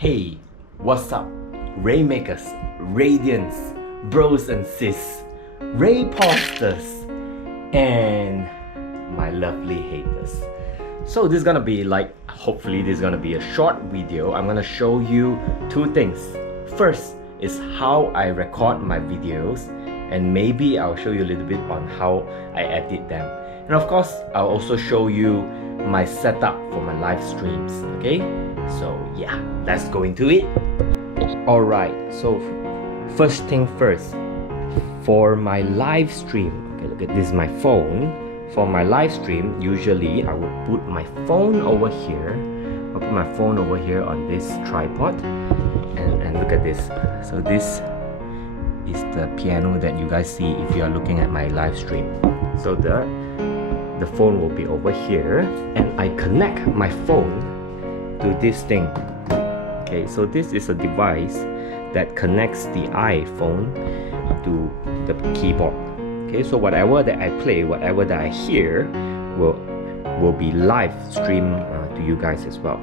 Hey, what's up? RayMakers, RayDiants, bros and sis, RayPostors, and my lovely haters. So this is gonna be hopefully this is gonna be a short video. I'm gonna show you two things. First is how I record my videos, and maybe I'll show you a little bit on how I edit them. And of course, I'll also show you my setup for my live streams, okay? So yeah, let's go into it. Alright, so first thing first, for my live stream, okay, look at this is my phone. For my live stream, usually I would put my phone over here. I'll put my phone over here on this tripod, and look at this. So this is the piano that you guys see if you are looking at my live stream. So the phone will be over here, and I connect my phone to this thing. Okay, so this is a device that connects the iPhone to the keyboard. Okay, so whatever that I play, whatever that I hear will be live stream to you guys as well.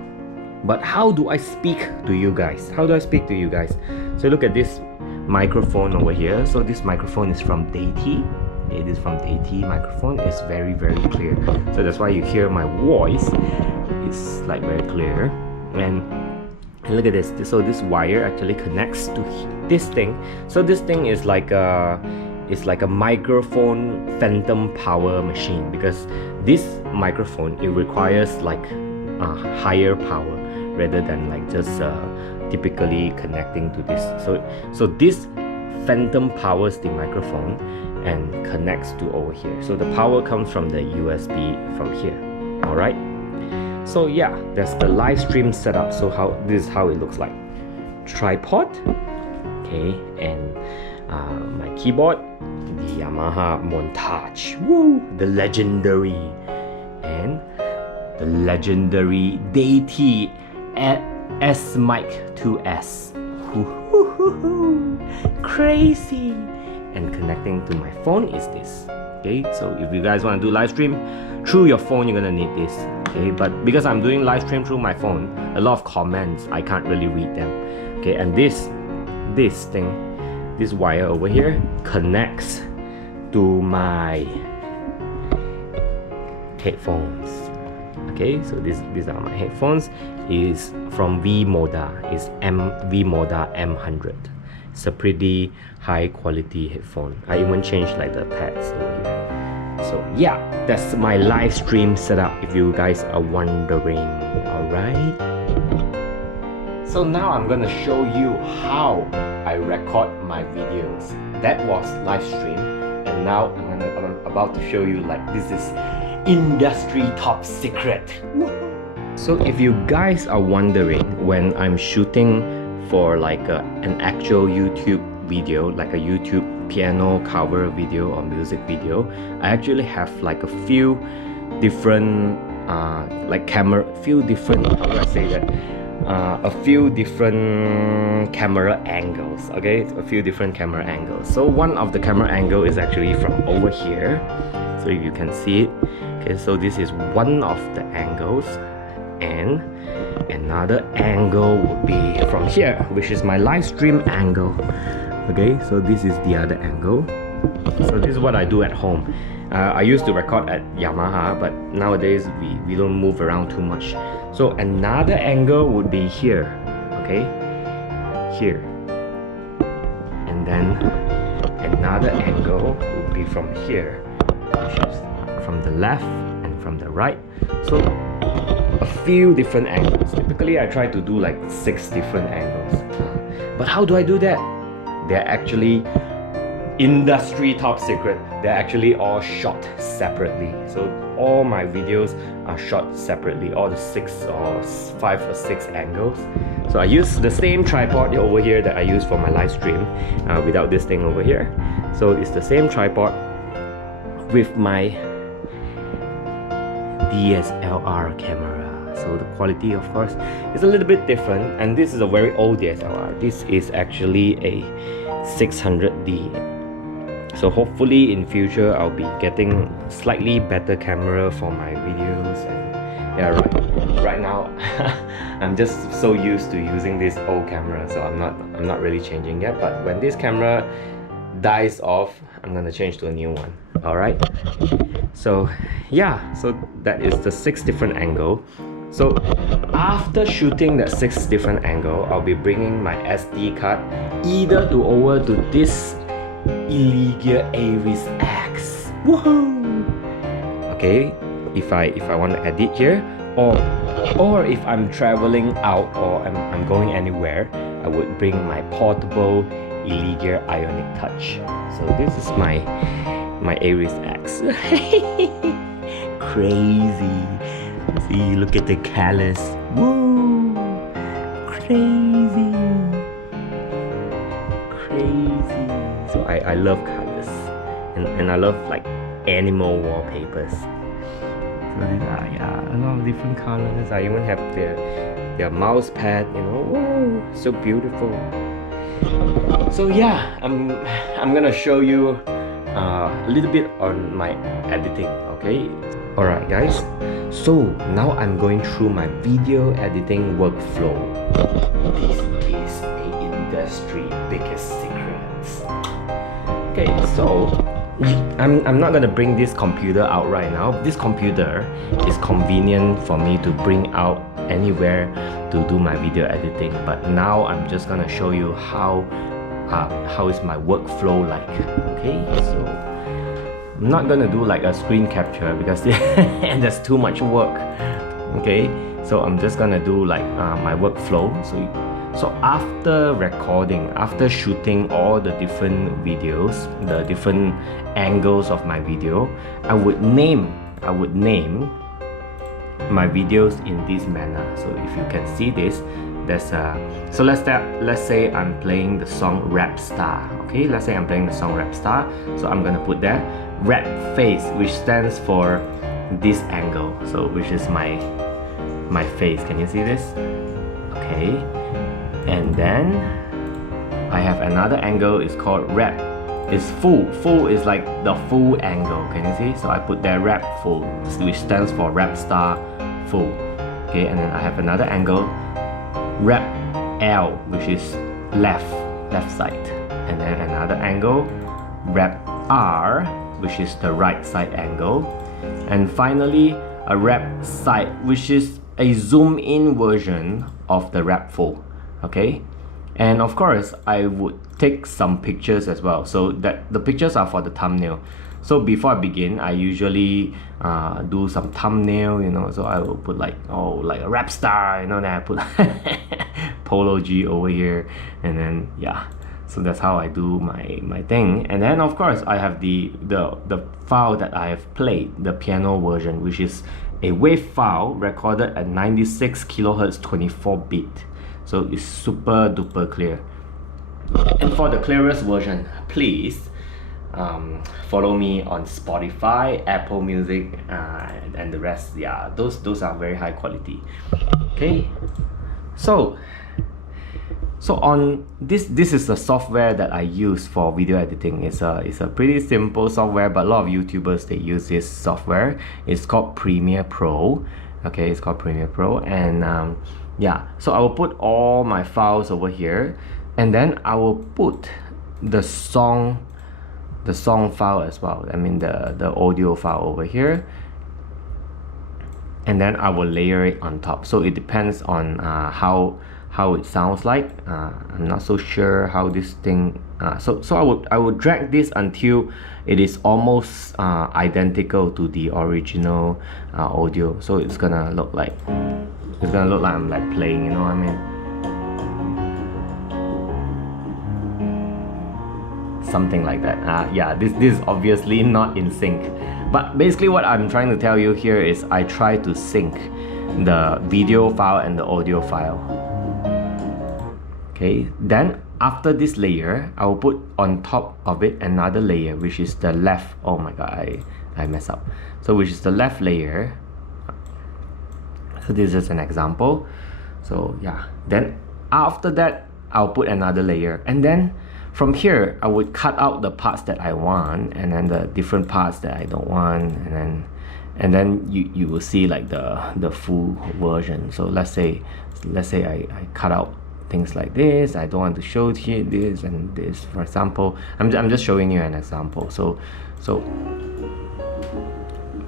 But how do I speak to you guys? How do I speak to you guys? So look at this microphone over here. So this microphone is from Deity. It is from Deity microphone. It's very clear. So that's why you hear my voice. It's like very clear. And look at this. So this wire actually connects to this thing. So this thing is like a microphone phantom power machine, because this microphone, it requires like a higher power rather than like just typically connecting to this. So this phantom powers the microphone and connects to over here. So the power comes from the USB from here. Alright, so yeah, that's the live stream setup. So this is how it looks like. Tripod, okay, and my keyboard, the Yamaha Montage, woo, the legendary, and the legendary Deity S Mic 2S, crazy. And connecting to my phone is this. Okay, so if you guys want to do live stream through your phone, you're gonna need this. Okay, but because I'm doing live stream through my phone, a lot of comments I can't really read them. Okay, and this thing, this wire over here connects to my headphones. Okay, so these are my headphones. Is from V-Moda. Is V-Moda M100. It's a pretty high quality headphone. I even changed like the pads over here. So yeah, that's my live stream setup if you guys are wondering. Alright, so now I'm gonna show you how I record my videos. That was live stream, and now I'm about to show you, like, this is industry top secret. So if you guys are wondering, when I'm shooting for like an actual YouTube video, like a YouTube piano cover video or music video, I actually have like a few different how do I say that? A few different camera angles. Okay, a few different camera angles. So one of the camera angle is actually from over here. So if you can see it, okay, so this is one of the angles, and another angle would be from here, which is my live stream angle. Okay, so this is the other angle. So this is what I do at home. I used to record at Yamaha, but nowadays we don't move around too much. So another angle would be here, okay, here, and then another angle would be from here, which is from the left and from the right. So a few different angles. Typically I try to do like 6 different angles. But how do I do that? They're actually industry top secret. They're actually all shot separately. So all my videos are shot separately, all the 5 or 6 angles. So I use the same tripod over here that I use for my live stream, without this thing over here. So it's the same tripod with my DSLR camera. So the quality, of course, is a little bit different, and this is a very old DSLR. This is actually a 600D So hopefully in future I'll be getting slightly better camera for my videos. And yeah, right now I'm just so used to using this old camera, so I'm not really changing yet. But when this camera dies off, I'm gonna change to a new one. Alright, so yeah, so that is the 6 different angle. So after shooting that 6 different angle, I'll be bringing my SD card either over to this ILLEGEAR Aries X. Woohoo! Okay, if I want to edit here, or if I'm traveling out or I'm going anywhere, I would bring my portable ILLEGEAR Ionic Touch. So this is my Aries X. Crazy. See, look at the colors. Woo! Crazy. Crazy. So I love colors. And I love like animal wallpapers. So these are, yeah, a lot of different colors. I even have their mouse pad, you know. Woo! So beautiful. So yeah, I'm gonna show you a little bit on my editing, okay? Alright guys, so now I'm going through my video editing workflow. This is the industry biggest secrets. Okay, so I'm not gonna bring this computer out right now. This computer is convenient for me to bring out anywhere to do my video editing, but now I'm just gonna show you how is my workflow like. Okay, so I'm not gonna do like a screen capture because there's too much work. Okay, so I'm just gonna do like my workflow. So after recording, after shooting all the different videos, the different angles of my video, I would name my videos in this manner. So if you can see this, there's so let's say I'm playing the song Rap Star. Okay, let's say I'm playing the song Rap Star. So I'm gonna put there rap face, which stands for this angle. So which is my face. Can you see this? Okay, and then I have another angle. It's called rap. It's full. Full is like the full angle. Can you see? So I put there rap full, which stands for Rap Star full. Okay, and then I have another angle, rap L, which is left side, and then another angle, rap R, which is the right side angle, and finally a rap side, which is a zoom in version of the rap full. Okay, and of course I would take some pictures as well, so that the pictures are for the thumbnail. So before I begin, I usually do some thumbnail, you know, so I will put like, oh, like a rap star, you know, then I put Polo G over here, and then yeah, so that's how I do my thing. And then of course I have the file that I have played, the piano version, which is a WAV file recorded at 96 kilohertz 24-bit, so it's super duper clear. And for the clearest version, please follow me on Spotify, Apple Music, and the rest. Yeah, those are very high quality. Okay, so on this is the software that I use for video editing. It's a pretty simple software, but a lot of YouTubers, they use this software. It's called Premiere Pro. Okay, it's called Premiere Pro, and yeah, so I will put all my files over here, and then I will put the song file as well. I mean the audio file over here, and then I will layer it on top. So it depends on how it sounds like. I'm not so sure how this thing. So I would drag this until it is almost identical to the original audio. So it's gonna look like I'm like playing. You know what I mean? Something like that. Yeah, this is obviously not in sync, but basically what I'm trying to tell you here is I try to sync the video file and the audio file. Okay, then after this layer, I will put on top of it another layer, which is the left. Oh my god, I messed up. So which is the left layer. So this is an example. So yeah, then after that I'll put another layer, and then from here I would cut out the parts that I want, and then the different parts that I don't want, and then you will see like the full version. So let's say I cut out things like this. I don't want to show here this and this, for example. I'm just showing you an example. So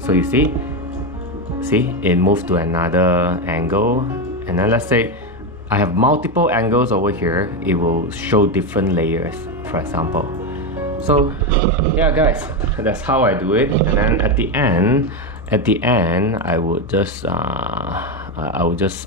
you see it moved to another angle, and then let's say I have multiple angles over here. It will show different layers, for example. So yeah guys, that's how I do it. And then at the end I would just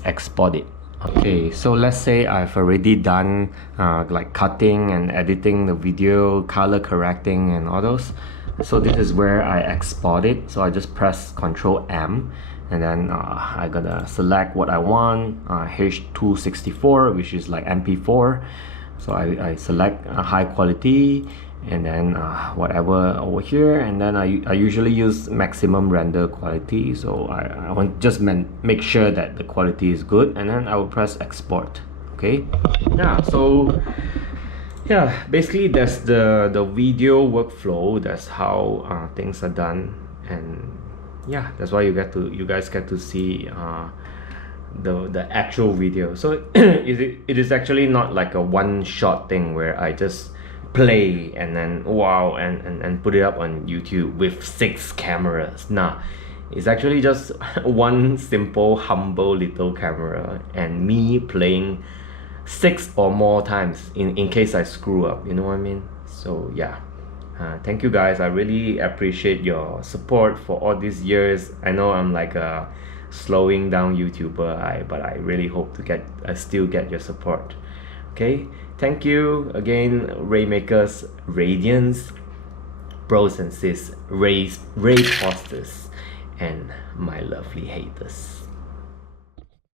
export it. Okay, so let's say I've already done like cutting and editing the video, color correcting and all those. So this is where I export it. So I just press Ctrl M, and then I gotta select what I want, H264, which is like MP4. So I select high quality, and then whatever over here, and then I usually use maximum render quality. So I want just make sure that the quality is good, and then I will press export. Okay, yeah, so yeah, basically that's the video workflow. That's how things are done, and yeah, that's why you guys get to see the actual video. So it is actually not like a one-shot thing where I just play and then wow and put it up on YouTube with 6 cameras. Nah, it's actually just one simple humble little camera and me playing 6 or more times in case I screw up, you know what I mean? So yeah, thank you guys. I really appreciate your support for all these years. I know I'm like a slowing down YouTuber, but I really hope to still get your support. Okay, thank you again, RayMakers, RayDiants, bros and sis, RayPostors, and my lovely haters.